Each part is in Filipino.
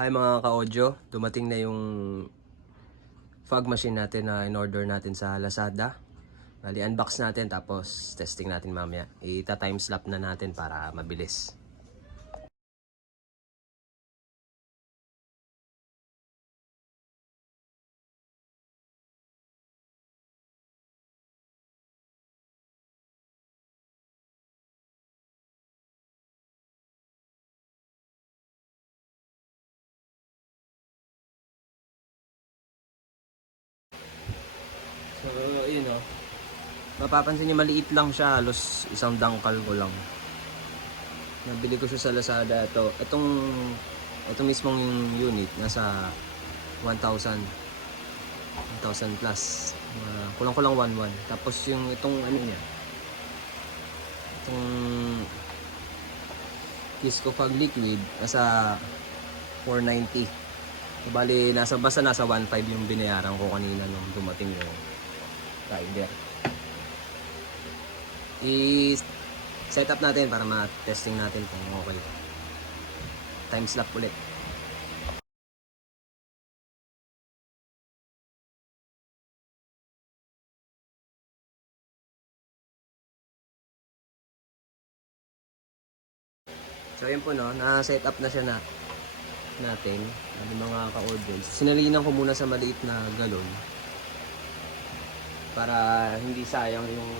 Hi mga ka-audio, dumating na yung fog machine natin na in-order natin sa Lazada. Bali, unbox natin tapos testing natin mamaya. Ita-timeslap na natin para mabilis. So, yun o. Mapapansin niyo maliit lang siya, halos isang dangkal ko lang. Nabili ko siya sa Lazada. Itong mismong unit, nasa 1,000 plus. Kulang-kulang 1,1. Tapos yung itong ano niya, itong Kisco Fog Liquid, nasa 490. So, bali, nasa 1,500 yung binayaran ko kanina nung dumating yung rider. I-set up natin para ma-testing natin kung okay. Timeslap ulit. So yun po no, na-set up na siya natin, yung mga ka-audience. Sinalinan ko muna sa maliit na galon para hindi sayang yung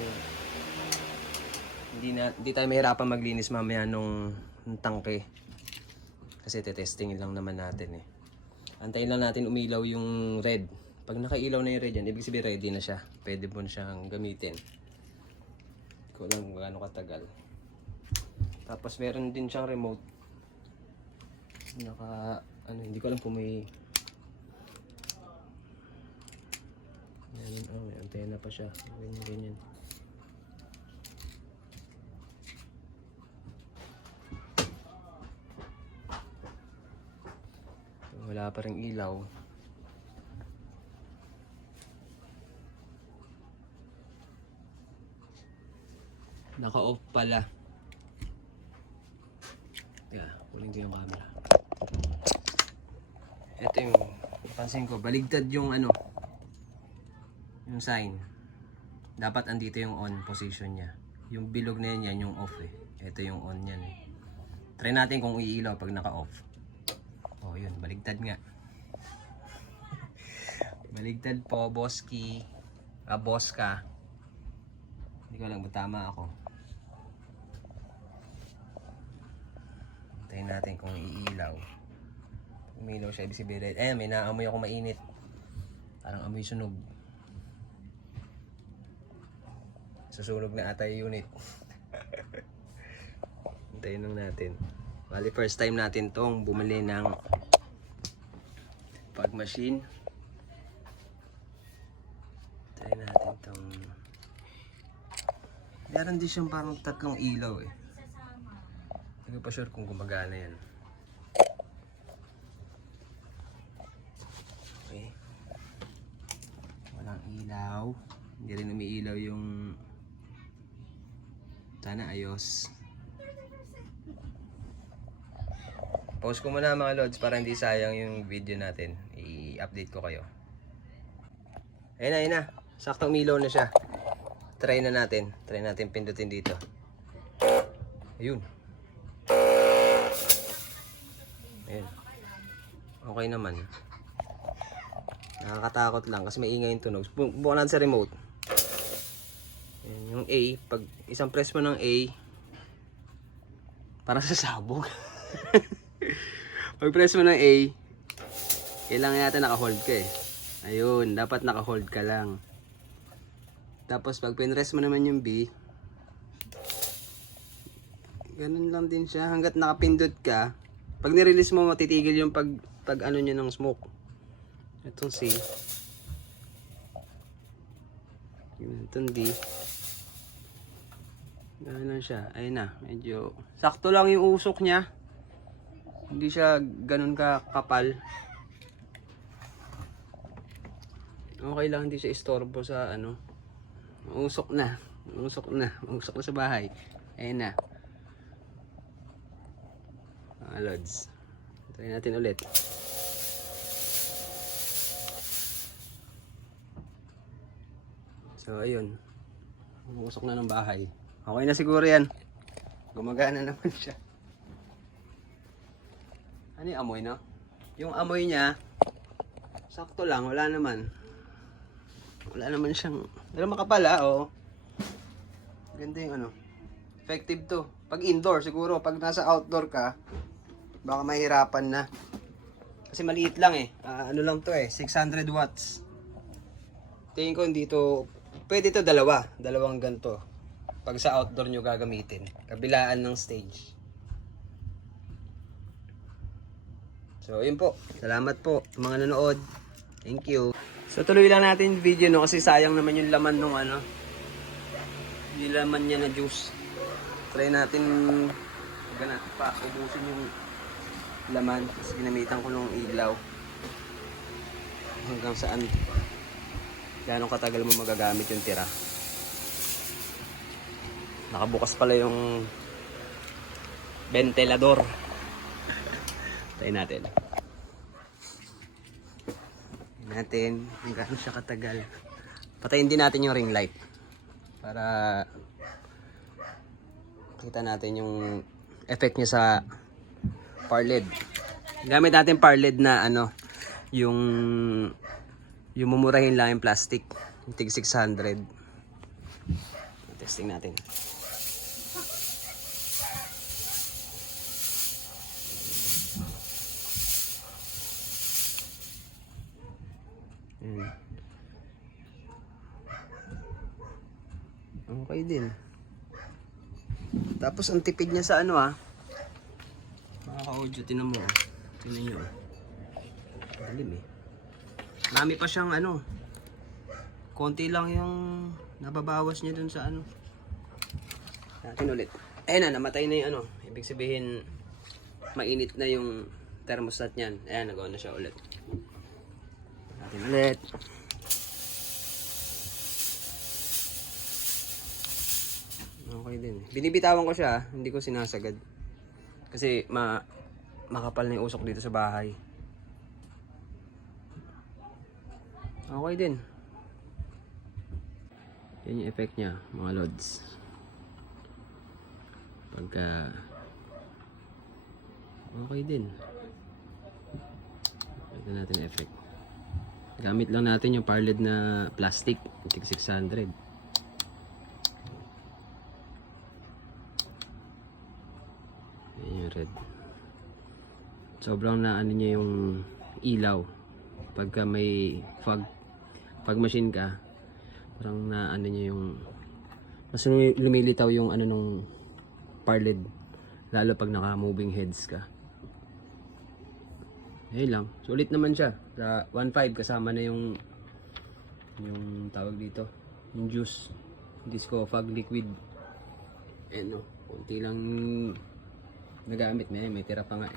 hindi tayo mahirapan maglinis mamaya nung tangke. Kasi testing lang naman natin eh. Antayin lang natin umilaw yung red. Pag nakailaw na yung red yan, ibig sabihin ready na siya. Pwede po siyang gamitin. Hindi ko alam kung gaano katagal. Tapos meron din siyang remote. Hindi ko alam kung may may antena pa siya. Ganyan. Wala pa ring ilaw. Naka-off pala. Kunin ko yung camera. Ito yung napansin ko, baligtad yung yung sign. Dapat andito yung on position niya. Yung bilog na yan yung off eh. Ito yung on yan eh. Try natin kung iilaw pag naka-off. Oh yun, baligtad nga. Baligtad po, Boski. Boska. Hindi ko alam kung tama ako. Tayin natin kung iilaw. Umilaw siya, ibig sabihin red. May naamoy ako mainit. Parang amoy sunog. Susunog na ata yung unit. Hintayin lang natin. Bali, first time natin tong bumili ng fog machine. Hintayin natin tong... Meron din siyang parang tatlong ilaw eh. Hindi ko pa sure kung gumagana yan. Okay. Walang ilaw. Hindi rin umiilaw yung... Sana ayos. Pause ko muna mga lods para hindi sayang yung video natin. I-update ko kayo. Ayun na. Saktong umilaw na siya. Try natin pindutin dito. Ayun. Okay naman. Nakakatakot lang kasi may ingay yung tunog. Bukan natin sa remote. Ayan, yung A, pag isang press mo ng A, parang sasabog. Pag press mo ng A, kailangan yata naka-hold ka eh. Ayun, dapat naka-hold ka lang. Tapos pag pinress mo naman yung B, ganun lang din siya hanggat nakapindot ka. Pag nirelease mo, matitigil yung pag ano niya ng smoke. Itong C. Itong D. Ganun lang siya. Ayun na. Medyo sakto lang yung usok niya. Hindi siya ganun ka kapal. Okay lang, hindi siya istorbo sa Usok na sa bahay. Ayun na. Lods. Ito Try natin ulit. So ayun. Umusok na ng bahay. Okay na siguro yan. Gumagana naman siya. Ano yung amoy, no? Yung amoy niya, sakto lang, wala naman. Wala naman siyang, pero makapal oh. Ganda yung ano. Effective to. Pag indoor siguro, pag nasa outdoor ka, baka mahirapan na. Kasi maliit lang ano lang to 600 watts. Tingin ko hindi to, pwede to dalawang ganito. Pag sa outdoor nyo gagamitin, kabilaan ng stage. So, yun po. Salamat po sa mga nanood. Thank you. So, tuloy lang natin yung video, no? Kasi sayang naman yung laman nung ano. Yung laman niya na juice. Try natin pa ubusin yung laman. Kasi ginamitan ko nung ilaw. Hanggang saan gano'ng katagal mo magagamit yung tira. Nakabukas pala yung ventilador. Tayo natin. Kung gaano siya katagal. Patayin din natin yung ring light. Para kita natin yung effect niya sa par LED. Gamit natin par LED na ano, yung mumurahin lang yung plastic. Yung tig 600. Testing natin. Okay din. Tapos ang tipid niya sa ano Makaka-audio, tinan mo Tinan nyo Dalim Marami pa siyang ano. Konti lang yung nababawas niya dun sa ano. Natin ulit. Ayan na, namatay na yung ano. Ibig sabihin mainit na yung thermostat niyan. Ayan, nagawa na siya ulit. Natin ulit. Okay din. Binibitawan ko siya, hindi ko sinasagad. Kasi makapal na yung usok dito sa bahay. Okay din. Yan yung effect niya, mga lods. Pagka okay din. Ito natin yung effect. Gamit lang natin yung par LED na plastic, tig 600. Red. Sobrang na ano niya yung ilaw pagka may fog, pag machine ka, parang na ano niya yung mas lumilitaw yung ano nung par LED, lalo pag naka moving heads ka. Ayun lang, sulit naman siya sa 1.5 kasama na yung tawag dito, yung juice disco fog liquid. Konti lang nagamit, may tira pa nga